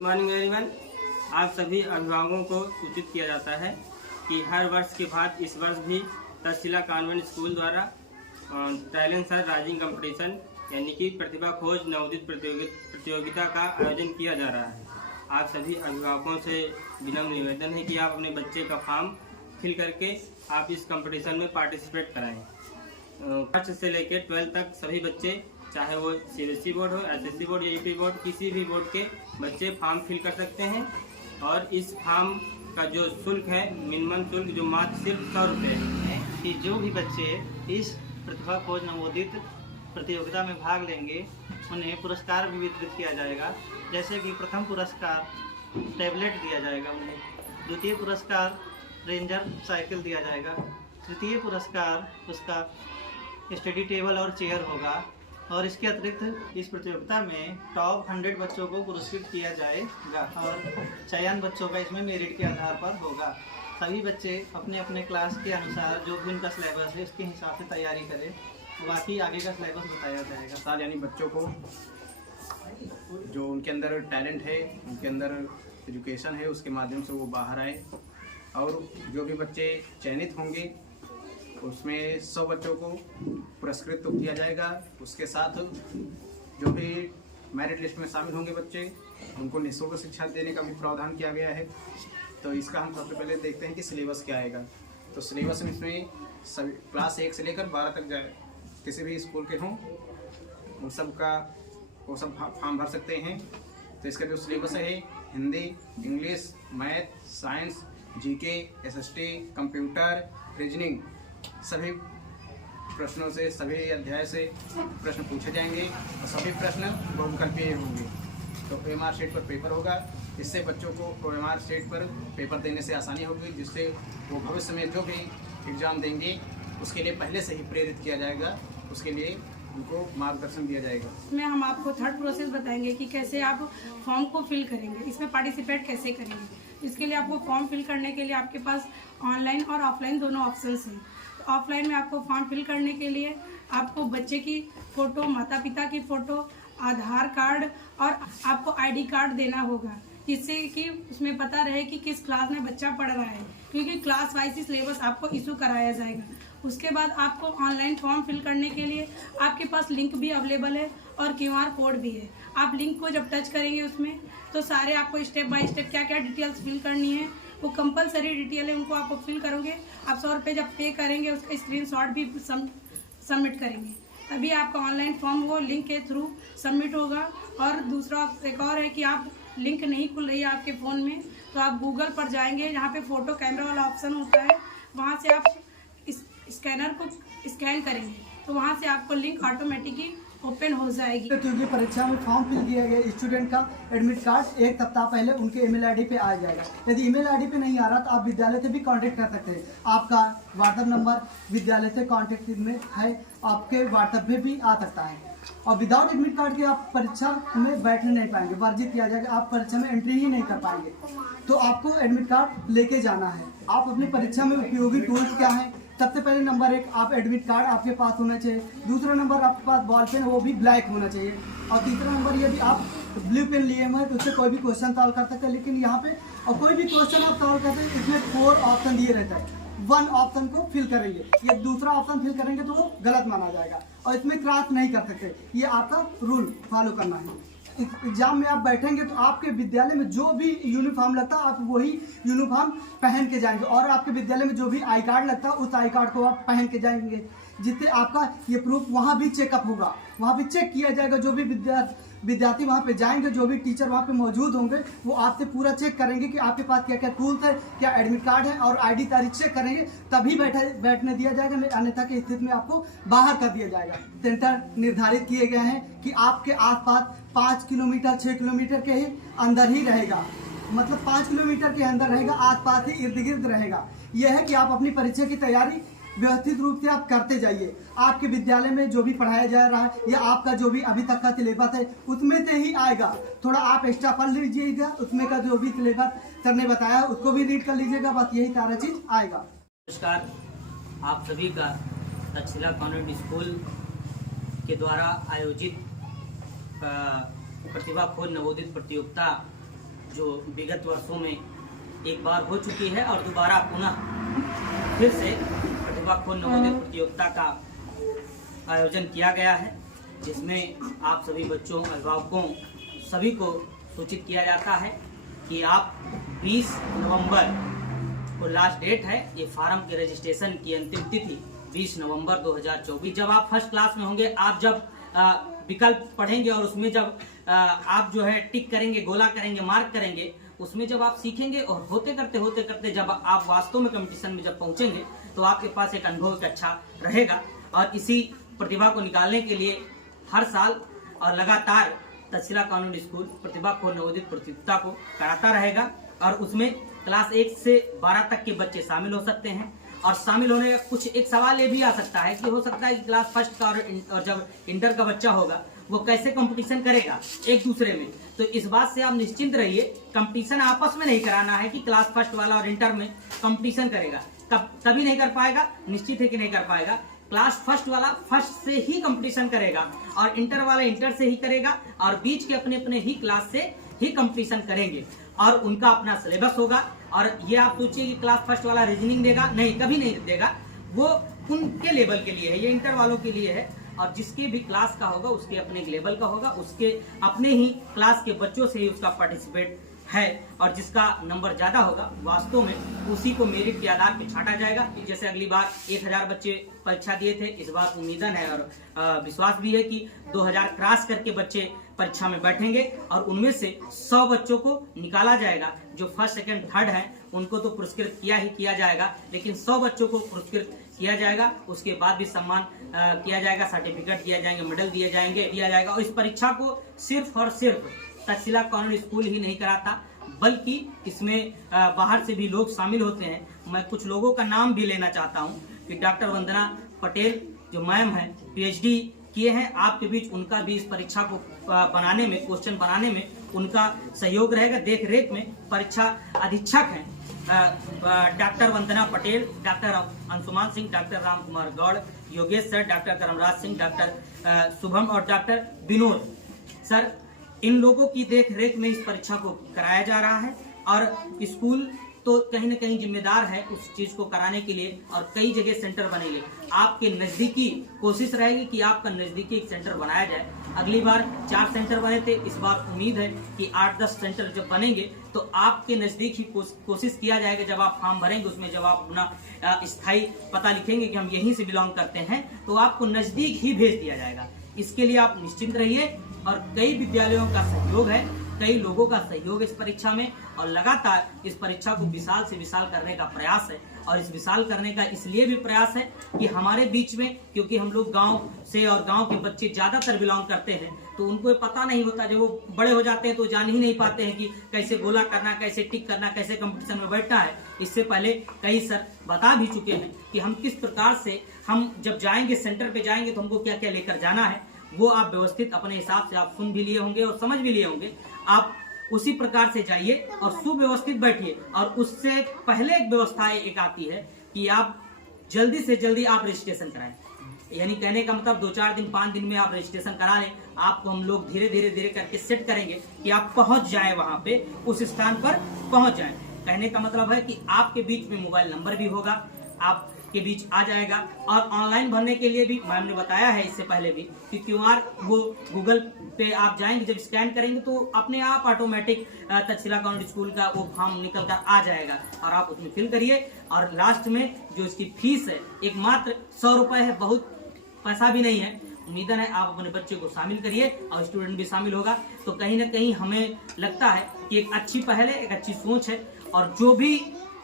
Morning everyone. आप सभी अभिभावकों को सूचित किया जाता है कि हर वर्ष के बाद इस वर्ष भी तक्षशिला कॉन्वेंट स्कूल द्वारा टैलेंट सर्च राइजिंग कंपटीशन यानी कि प्रतिभा खोज नवोदित प्रतियोगिता का आयोजन किया जा रहा है। आप सभी अभिभावकों से विनम्र निवेदन है कि आप अपने बच्चे का फॉर्म फिल करके आप इस कंपटीशन में पार्टिसिपेट कराएं। फर्स्ट से लेकर 12 तक सभी बच्चे, चाहे वो सीबीएसई बोर्ड हो, एसएससी बोर्ड या यूपी बोर्ड, किसी भी बोर्ड के बच्चे फॉर्म फिल कर सकते हैं। और इस फॉर्म का जो शुल्क है, मिनिमम शुल्क जो मात्र सिर्फ 100 रुपये है। कि जो भी बच्चे इस प्रतिभा खोज नवोदित प्रतियोगिता में भाग लेंगे उन्हें पुरस्कार भी वितरित किया जाएगा। जैसे कि प्रथम पुरस्कार टैबलेट दिया जाएगा उन्हें, द्वितीय पुरस्कार रेंजर साइकिल दिया जाएगा, तृतीय पुरस्कार उसका स्टडी टेबल और चेयर होगा। और इसके अतिरिक्त इस प्रतियोगिता में टॉप 100 बच्चों को पुरस्कृत किया जाएगा और चयन बच्चों का इसमें मेरिट के आधार पर होगा। सभी बच्चे अपने अपने क्लास के अनुसार जो भी उनका सिलेबस है उसके हिसाब से तैयारी करें, बाकी आगे का सिलेबस बताया जाएगा। साल यानी बच्चों को जो उनके अंदर टैलेंट है, उनके अंदर एजुकेशन है, उसके माध्यम से वो बाहर आए। और जो भी बच्चे चयनित होंगे उसमें 100 बच्चों को पुरस्कृत तो किया जाएगा। उसके साथ जो भी मेरिट लिस्ट में शामिल होंगे बच्चे, उनको निःशुल्क शिक्षा देने का भी प्रावधान किया गया है। तो इसका हम सबसे पहले देखते हैं कि सिलेबस क्या आएगा। तो सिलेबस में इसमें सभी क्लास 1 से लेकर 12 तक जाए किसी भी स्कूल के हों उन सब का वो सब फॉर्म भर सकते हैं। तो इसका जो सिलेबस है, Hindi, English, math, science, GK, SST, computer, reasoning, सभी प्रश्नों से, सभी अध्याय से प्रश्न पूछे जाएंगे और सभी प्रश्न बहुविकल्पीय होंगे। तो OMR शीट पर पेपर होगा। इससे बच्चों को OMR शीट पर पेपर देने से आसानी होगी, जिससे वो भविष्य में जो भी एग्ज़ाम देंगे उसके लिए पहले से ही प्रेरित किया जाएगा, उसके लिए उनको मार्गदर्शन दिया जाएगा। इसमें हम आपको थर्ड प्रोसेस बताएंगे कि कैसे आप फॉर्म को फिल करेंगे, इसमें पार्टिसिपेट कैसे करेंगे। इसके लिए आपको फॉर्म फिल करने के लिए आपके पास ऑनलाइन और ऑफलाइन दोनों ऑप्शंस हैं। ऑफलाइन में आपको फॉर्म फिल करने के लिए आपको बच्चे की फ़ोटो, माता पिता की फ़ोटो, आधार कार्ड और आपको आईडी कार्ड देना होगा, जिससे कि उसमें पता रहे कि किस क्लास में बच्चा पढ़ रहा है, क्योंकि क्लास वाइज सिलेबस आपको इशू कराया जाएगा। उसके बाद आपको ऑनलाइन फॉर्म फिल करने के लिए आपके पास लिंक भी अवेलेबल है और QR कोड भी है। आप लिंक को जब टच करेंगे उसमें तो सारे आपको स्टेप बाय स्टेप क्या क्या डिटेल्स फिल करनी है, वो कंपलसरी डिटेल है, उनको आप फिल करोगे। आप 100 रुपये जब पे करेंगे उसका स्क्रीनशॉट भी सबमिट करेंगे, तभी आपका ऑनलाइन फॉर्म वो लिंक के थ्रू सबमिट होगा। और दूसरा एक और है कि आप लिंक नहीं खुल रही है आपके फ़ोन में, तो आप गूगल पर जाएंगे, जहाँ पे फ़ोटो कैमरा वाला ऑप्शन होता है, वहाँ से आप इस स्कैनर को स्कैन करेंगे तो वहाँ से आपको लिंक ऑटोमेटिकली ओपन हो जाएगी। क्योंकि परीक्षा में फॉर्म फिल किया गया स्टूडेंट का एडमिट कार्ड एक सप्ताह पहले उनके ईमेल आईडी पे आ जाएगा। यदि ईमेल आईडी पे नहीं आ रहा तो आप विद्यालय से भी कांटेक्ट कर सकते हैं। आपका व्हाट्सएप नंबर विद्यालय से कांटेक्ट में है, आपके व्हाट्सएप में भी आ सकता है। और विदाउट एडमिट कार्ड के आप परीक्षा में बैठने नहीं पाएंगे, वर्जित किया जाएगा, आप परीक्षा में एंट्री ही नहीं कर पाएंगे। तो आपको एडमिट कार्ड लेके जाना है। आप अपनी परीक्षा में उपयोगी टूल्स क्या है, सबसे पहले नंबर 1 आप एडमिट कार्ड आपके पास होना चाहिए। दूसरा नंबर आपके पास बॉल पेन, वो भी ब्लैक होना चाहिए। और तीसरा नंबर यदि आप ब्लू पेन लिए हुए हैं तो उससे कोई भी क्वेश्चन सॉल्व कर सकते हैं। लेकिन यहाँ पे और कोई भी क्वेश्चन आप सॉल्व करते हैं इसमें 4 ऑप्शन दिए रहते हैं। 1 ऑप्शन को फिल करेंगे, ये दूसरा ऑप्शन फिल करेंगे तो वो गलत माना जाएगा और इसमें क्रॉस नहीं कर सकते। ये आपका रूल फॉलो करना है। एग्जाम में आप बैठेंगे तो आपके विद्यालय में जो भी यूनिफॉर्म लगता है आप वही यूनिफॉर्म पहन के जाएंगे, और आपके विद्यालय में जो भी आई कार्ड लगता है उस आई कार्ड को आप पहन के जाएंगे, जिससे आपका ये प्रूफ वहाँ भी चेकअप होगा, वहाँ भी चेक किया जाएगा। जो भी विद्यार्थी वहाँ पे जाएंगे, जो भी टीचर वहाँ पे मौजूद होंगे, वो आपसे पूरा चेक करेंगे कि आपके पास क्या क्या टूल्स है, क्या एडमिट कार्ड है, और आईडी तारीख चेक करेंगे, तभी बैठने दिया जाएगा। अन्यथा की स्थिति में आपको बाहर कर दिया जाएगा। सेंटर निर्धारित किए गए हैं कि आपके आसपास 5 किलोमीटर 6 किलोमीटर के ही अंदर ही रहेगा, मतलब 5 किलोमीटर के अंदर रहेगा, आसपास ही इर्द गिर्द रहेगा। यह है कि आप अपनी परीक्षा की तैयारी व्यवस्थित रूप से आप करते जाइए। आपके विद्यालय में जो भी पढ़ाया जा रहा है या आपका जो भी अभी तक का सिलेबस है उसमें से ही आएगा। थोड़ा आप एक्स्ट्रा पढ़ लीजिएगा, उसमें का जो भी सिलेबस सर ने बताया उसको भी रीड कर लीजिएगा, बस यही सारा चीज़ आएगा। नमस्कार, आप सभी का तक्षशिला कॉन्वेंट स्कूल के द्वारा आयोजित प्रतिभा खोज नवोदित प्रतियोगिता जो विगत वर्षों में एक बार हो चुकी है और दोबारा पुनः फिर से प्रतिभा खोज नवोदय प्रतियोगिता का आयोजन किया गया है, जिसमें आप सभी बच्चों, अभिभावकों सभी को सूचित किया जाता है कि आप 20 नवंबर को लास्ट डेट है। ये फार्म के रजिस्ट्रेशन की अंतिम तिथि 20 नवंबर 2024। जब आप फर्स्ट क्लास में होंगे, आप जब विकल्प पढ़ेंगे और उसमें जब आप जो है टिक करेंगे, गोला करेंगे, मार्क करेंगे, उसमें जब आप सीखेंगे और होते करते जब आप वास्तव में कंपटीशन में जब पहुंचेंगे तो आपके पास एक अनुभव अच्छा रहेगा। और इसी प्रतिभा को निकालने के लिए हर साल और लगातार तक्षशिला कॉन्वेंट स्कूल प्रतिभा खोज नवोदित प्रतियोगिता को कराता रहेगा और उसमें क्लास 1 से 12 तक के बच्चे शामिल हो सकते हैं। और शामिल होने का कुछ एक सवाल ये भी आ सकता है कि हो सकता है कि क्लास फर्स्ट का और जब इंटर का बच्चा होगा वो कैसे कंपटीशन करेगा एक दूसरे में। तो इस बात से आप निश्चिंत रहिए, कंपटीशन आपस में नहीं कराना है कि क्लास फर्स्ट वाला और इंटर में कंपटीशन करेगा, कभी नहीं कर पाएगा, निश्चित है कि नहीं कर पाएगा। क्लास फर्स्ट वाला फर्स्ट से ही कंपटीशन करेगा और इंटर वाला इंटर से ही करेगा और बीच के अपने अपने ही क्लास से ही कंपटीशन करेंगे और उनका अपना सिलेबस होगा। और ये आप सोचिए कि क्लास फर्स्ट वाला रीजनिंग देगा, नहीं, कभी नहीं देगा, वो उनके लेवल के लिए है, ये इंटर वालों के लिए है। और जिसके भी क्लास का होगा उसके अपने लेवल का होगा, उसके अपने ही क्लास के बच्चों से ही उसका पार्टिसिपेट है और जिसका नंबर ज्यादा होगा वास्तव में उसी को मेरिट के आधार पर छांटा जाएगा। जैसे अगली बार 1000 बच्चे परीक्षा दिए थे, इस बार उम्मीदन है और विश्वास भी है कि 2000 क्रॉस करके बच्चे परीक्षा में बैठेंगे और उनमें से 100 बच्चों को निकाला जाएगा। जो फर्स्ट, सेकंड, थर्ड हैं उनको तो पुरस्कृत किया जाएगा, लेकिन 100 बच्चों को पुरस्कृत किया जाएगा। उसके बाद भी सम्मान किया जाएगा, सर्टिफिकेट दिए जाएंगे, मेडल दिया जाएगा। और इस परीक्षा को सिर्फ और सिर्फ तक्षशिला कॉन्वेंट स्कूल ही नहीं कराता, बल्कि इसमें बाहर से भी लोग शामिल होते हैं। मैं कुछ लोगों का नाम भी लेना चाहता हूं कि डॉक्टर वंदना पटेल जो मैम है, PhD किए हैं, आपके बीच उनका भी इस परीक्षा को बनाने में, क्वेश्चन बनाने में उनका सहयोग रहेगा। देख रेख में परीक्षा अधीक्षक हैं doctor Vandana Patel, doctor Anshuman Singh, doctor Ram Kumar Gaur, Yogesh sir, doctor Karamraj Singh, doctor Shubham और डॉक्टर विनोद सर, इन लोगों की देख रेख में इस परीक्षा को कराया जा रहा है। और स्कूल तो कहीं न कहीं जिम्मेदार है उस चीज को कराने के लिए और कई जगह सेंटर बनेंगे। आपके नजदीकी कोशिश रहेगी कि आपका नजदीकी एक सेंटर बनाया जाए। अगली बार 4 सेंटर बने थे, इस बार उम्मीद है कि 8-10 सेंटर जब बनेंगे तो आपके नजदीक ही कोशिश किया जाएगा। जब आप फॉर्म भरेंगे उसमें जब आप अपना स्थायी पता लिखेंगे कि हम यहीं से बिलोंग करते हैं तो आपको नजदीक ही भेज दिया जाएगा। इसके लिए आप निश्चिंत रहिए और कई विद्यालयों का सहयोग है, कई लोगों का सहयोग इस परीक्षा में और लगातार इस परीक्षा को विशाल से विशाल करने का प्रयास है। और इस विशाल करने का इसलिए भी प्रयास है कि हमारे बीच में, क्योंकि हम लोग गांव से और गांव के बच्चे ज्यादातर बिलोंग करते हैं तो उनको पता नहीं होता, जब वो बड़े हो जाते हैं तो जान ही नहीं पाते हैं कि कैसे गोला करना, कैसे टिक करना, कैसे कंपटीशन में बैठना है। इससे पहले कई सर बता भी चुके हैं कि हम किस प्रकार से, हम जब जाएंगे सेंटर पे जाएंगे तो हमको क्या क्या लेकर जाना है, वो आप व्यवस्थित अपने हिसाब से आप सुन भी लिए होंगे और समझ भी लिए होंगे। आप उसी प्रकार से जाइए और सुव्यवस्थित बैठिए। और उससे पहले एक व्यवस्था एक आती है कि आप जल्दी से जल्दी आप रजिस्ट्रेशन कराएं। यानी कहने का मतलब 2-4 दिन 5 दिन में आप रजिस्ट्रेशन करा लें। आपको हम लोग धीरे धीरे करके सेट करेंगे कि आप पहुंच जाएं, वहां पे उस स्थान पर पहुंच जाएं। कहने का मतलब है कि आपके बीच में मोबाइल नंबर भी होगा, आप के बीच आ जाएगा। और ऑनलाइन भरने के लिए भी मैम ने बताया है इससे पहले भी कि QR वो गूगल पे आप जाएंगे, जब स्कैन करेंगे तो अपने आप ऑटोमेटिक तक्षशिला कॉन्वेंट स्कूल का वो फॉर्म निकल कर आ जाएगा और आप उसमें फिल करिए। और लास्ट में जो इसकी फीस है एक मात्र 100 रुपए है, बहुत पैसा भी नहीं है। उम्मीदन है आप अपने बच्चे को शामिल करिए और स्टूडेंट भी शामिल होगा तो कहीं ना कहीं हमें लगता है कि एक अच्छी पहल है, एक अच्छी सोच है। और जो भी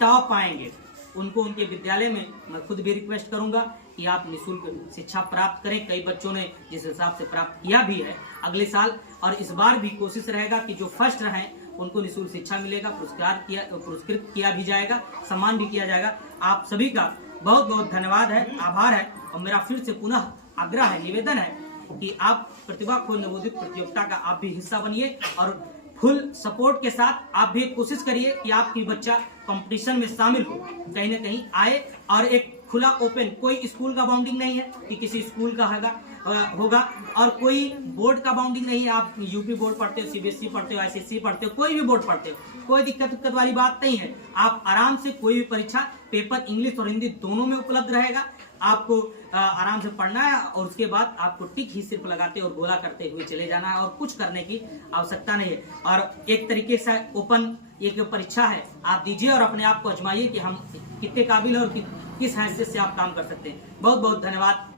टॉप आएंगे उनको उनके विद्यालय में मैं खुद भी रिक्वेस्ट करूंगा कि आप निःशुल्क शिक्षा प्राप्त करें। कई बच्चों ने जिस हिसाब से प्राप्त किया भी है अगले साल, और इस बार भी कोशिश रहेगा कि जो फर्स्ट रहें उनको निःशुल्क शिक्षा मिलेगा, पुरस्कृत किया भी जाएगा, सम्मान भी किया जाएगा। आप सभी का बहुत बहुत धन्यवाद है, आभार है। और मेरा फिर से पुनः आग्रह है, निवेदन है कि आप प्रतिभा खोज नवोदित प्रतियोगिता का आप भी हिस्सा बनिए और फुल सपोर्ट के साथ आप भी कोशिश करिए कि आपकी बच्चा कंपटीशन में शामिल हो, कहीं ना कहीं आए। और एक खुला ओपन, कोई स्कूल का बाउंडिंग नहीं है कि किसी स्कूल का होगा, होगा। और कोई बोर्ड का बाउंडिंग नहीं है, आप यूपी बोर्ड पढ़ते हो, सीबीएसई पढ़ते हो, आईसीएसई पढ़ते हो, कोई भी बोर्ड पढ़ते हो, कोई दिक्कत वाली बात नहीं है। आप आराम से कोई भी परीक्षा, पेपर इंग्लिश और हिंदी दोनों में उपलब्ध रहेगा। आपको आराम से पढ़ना है और उसके बाद आपको टिक ही सिर्फ लगाते और गोला करते हुए चले जाना है और कुछ करने की आवश्यकता नहीं है। और एक तरीके से ओपन एक परीक्षा है, आप दीजिए और अपने आप को आजमाइए कि हम कितने काबिल और किस हैसियत से आप काम कर सकते हैं। बहुत बहुत धन्यवाद।